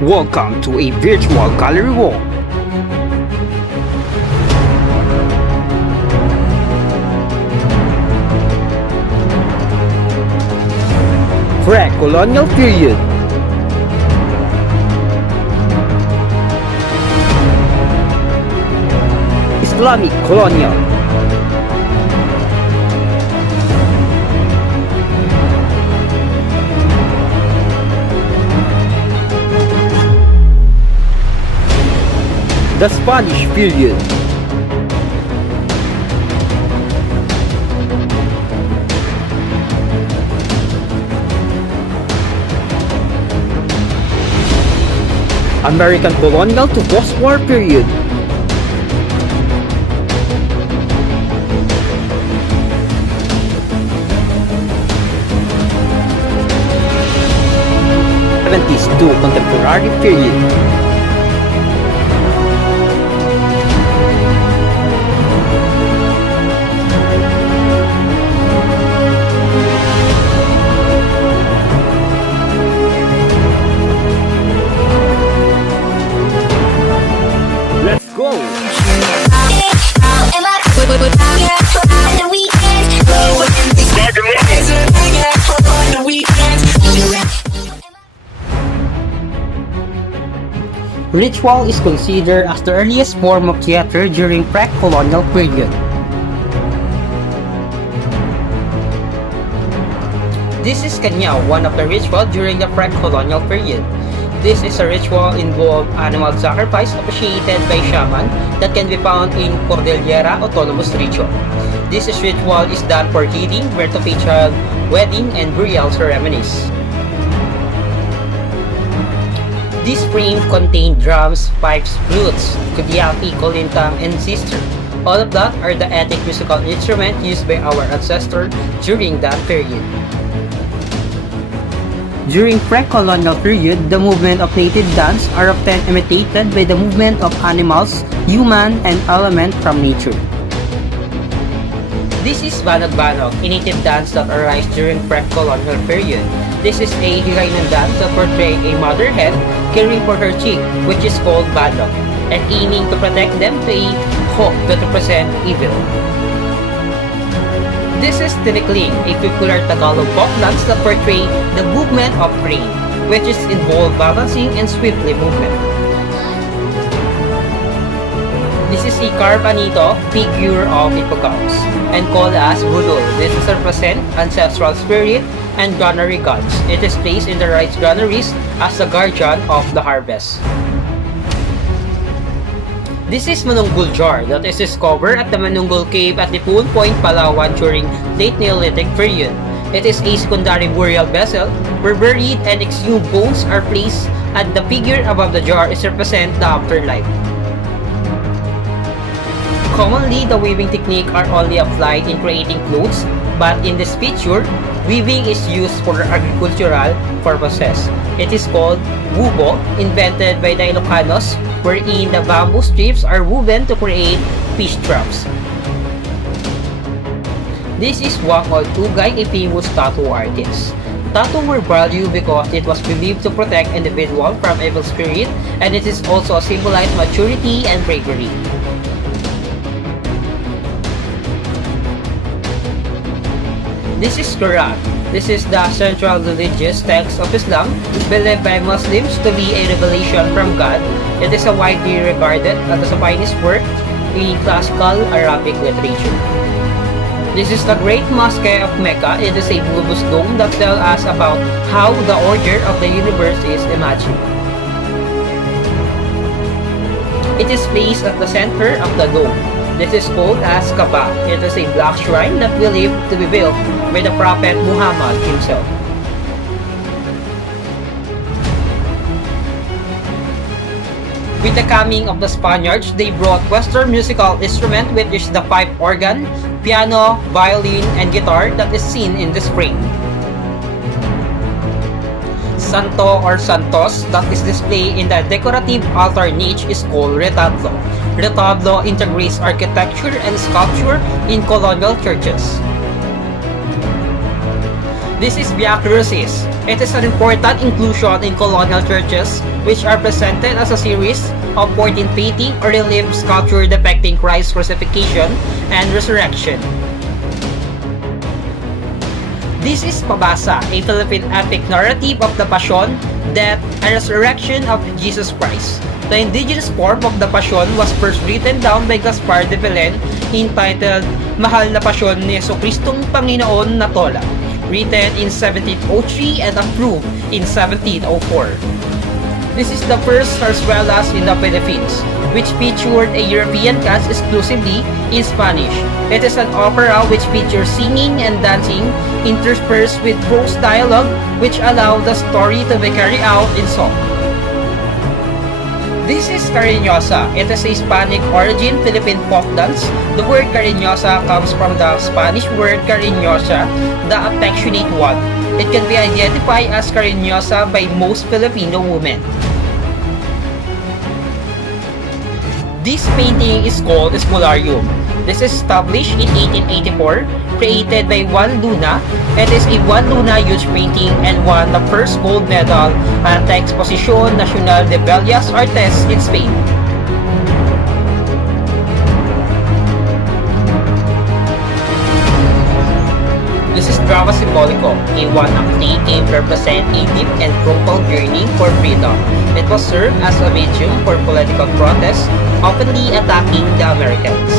Welcome to a virtual gallery wall. Pre-colonial period. Islamic colonial. The Spanish period. American colonial to post-war period. '70s to contemporary period. Let's go! Ritual is considered as the earliest form of theater during pre-colonial period. This is Kanya, one of the rituals during the pre-colonial period. This is a ritual involving animal sacrifice officiated by shaman that can be found in Cordillera Autonomous Region. This ritual is done for healing, birth of a child, wedding, and burial ceremonies. This frame contained drums, pipes, flutes, kudyaki, kolintang, and sister. All of that are the ethnic musical instruments used by our ancestors during that period. During pre-colonial period, the movement of native dance are often imitated by the movement of animals, human, and element from nature. This is Banag-Banag, a native dance that arises during pre-colonial period. This is a Hiligaynon dance that portrays a mother hen caring for her chick, which is called Banag, and aiming to protect them to a hawk that represent evil. This is Tinikling, a popular Tagalog folk dance that portrays the movement of crane, which is involved balancing and swiftly movement. This is a carved anito figure of Hippogams and called as Budol. This is represent ancestral spirit and granary gods. It is placed in the rice granaries as the guardian of the harvest. This is Manunggul jar that is discovered at the Manunggul cave at Lipun Point, Palawan during late Neolithic period. It is a secondary burial vessel where buried and exhumed bones are placed and the figure above the jar is represent the afterlife. Commonly, the weaving technique are only applied in creating clothes, but in this picture, weaving is used for agricultural purposes. It is called wubo, invented by the Ilocanos, wherein the bamboo strips are woven to create fish traps. This is Wakol Tugay, a famous tattoo artist. Tattoo were valued because it was believed to protect individual from evil spirit, and it is also a symbolize maturity and bravery. This is Quran. This is the central religious text of Islam, believed by Muslims to be a revelation from God. It is a widely regarded as a finest work in classical Arabic literature. This is the Great Mosque of Mecca. It is a bulbous dome that tells us about how the order of the universe is imagined. It is placed at the center of the dome. This is called as Kaaba. It is a black shrine that believed to be built by the Prophet Muhammad himself. With the coming of the Spaniards, they brought Western musical instrument, which is the pipe organ, piano, violin, and guitar that is seen in this frame. Santo or Santos that is displayed in the decorative altar niche is called retablo. Retablo integrates architecture and sculpture in colonial churches. This is Via Crucis. It is an important inclusion in colonial churches, which are presented as a series of 14 painting or relief sculpture depicting Christ's crucifixion and resurrection. This is Pabasa, a Philippine epic narrative of the Passion, death, and resurrection of Jesus Christ. The indigenous form of the Passion was first written down by Gaspar de Belen entitled Mahal na Pasyon ni Jesucristong Panginoon na Tola, written in 1703 and approved in 1704. This is the first sarsuelas in the Philippines, which featured a European cast exclusively in Spanish. It is an opera which features singing and dancing interspersed with prose dialogue which allow the story to be carried out in song. This is Cariñosa. It is a Hispanic origin Philippine folk dance. The word Cariñosa comes from the Spanish word cariñosa, the affectionate one. It can be identified as cariñosa by most Filipino women. This painting is called Espolarium. This is established in 1884, created by Juan Luna. It is a Juan Luna huge painting and won the first gold medal at the Exposición Nacional de Bellas Artes in Spain. This is Drama Simbolico, a one-act play game to represent a deep and profound journey for freedom. It was served as a medium for political protest, openly attacking the Americans.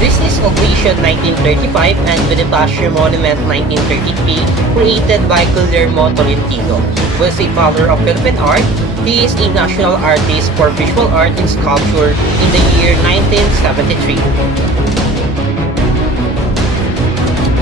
This is Oblation 1935 and Bonifacio Monument 1933, created by Guillermo Tolentino, who is a father of Philippine art. He is a national artist for visual art and sculpture in the year 1973.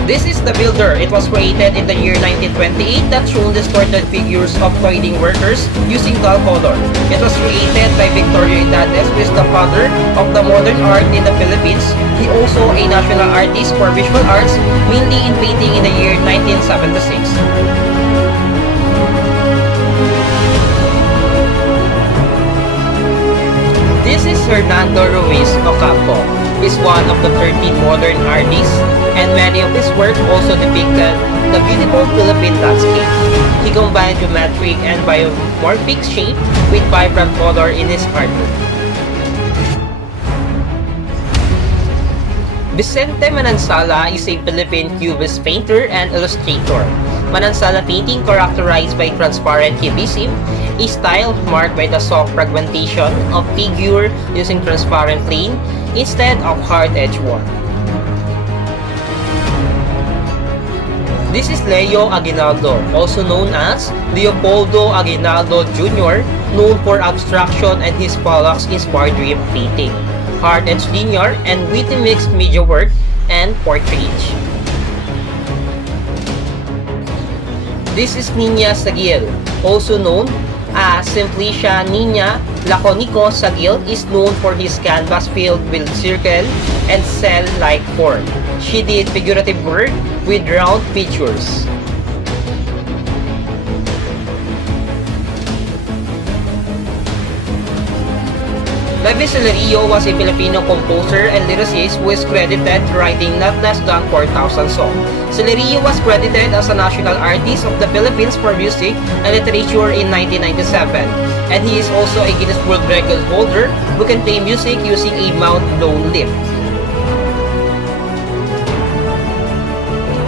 This is The Builder. It was created in the year 1928 that shows distorted figures of toiling workers using dull color. It was created by Victorio Idades, who is the father of the modern art in the Philippines. He also a national artist for visual arts, mainly in painting in the year 1976. This is Hernando Ruiz Ocampo. He's one of the 13 modern artists, and many of his work also depicted the beautiful Philippine landscape. He combined geometric and biomorphic shape with vibrant color in his artwork. Vicente Manansala is a Philippine Cubist painter and illustrator. Manansala painting characterized by transparent cubism, a style marked by the soft fragmentation of figure using transparent plane instead of hard-edged one. This is Leo Aguinaldo, also known as Leopoldo Aguinaldo Jr., known for abstraction and his Pollux-inspired dream painting, hard-edged linear and witty mixed media work, and portraits. This is Nina Sagil, also known as Simplicia Nina Laconico. Sagil is known for his canvas filled with circle and cell-like form. She did figurative work with round features. Levi Celerio was a Filipino composer and lyricist who is credited writing not less than 4,000 songs. Celerio was credited as a national artist of the Philippines for music and literature in 1997, and he is also a Guinness World Record holder who can play music using a Mount Blown lip.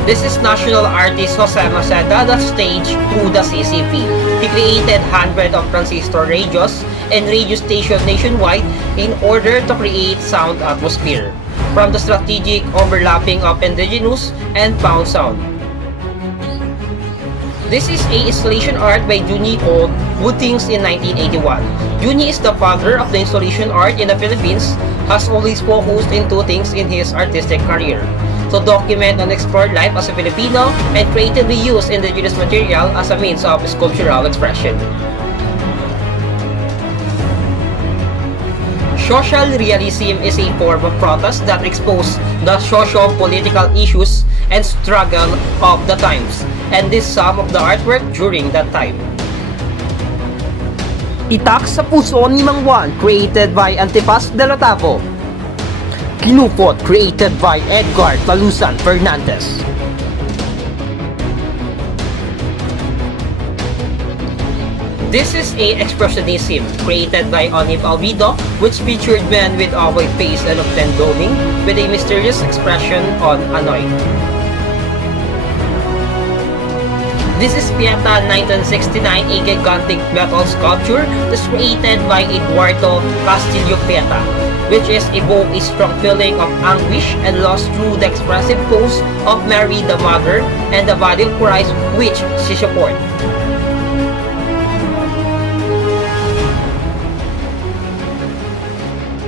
This is national artist Jose Maceda that staged through the CCP. He created hundreds of transistor radios and radio stations nationwide in order to create sound atmosphere, from the strategic overlapping of indigenous and found sound. This is a installation art by Juni called Woodthings in 1981. Juni is the father of the installation art in the Philippines, has always focused in two things in his artistic career: to document and explore life as a Filipino and creatively use indigenous material as a means of sculptural expression. Social realism is a form of protest that exposes the socio-political issues and struggle of the times, and this some of the artwork during that time. Itak sa Puso ni Mang Juan, created by Antipas de la Tavo. Kinupot, created by Edgar Talusan Fernandez. This is a expressionism created by Onip Alvido, which featured men with oval face and often gloaming, with a mysterious expression on annoyed. This is Pieta 1969, a gigantic metal sculpture that's created by Eduardo Castillo Pieta, which is evoke a strong feeling of anguish and loss through the expressive pose of Mary the Mother and the body of Christ which she supports.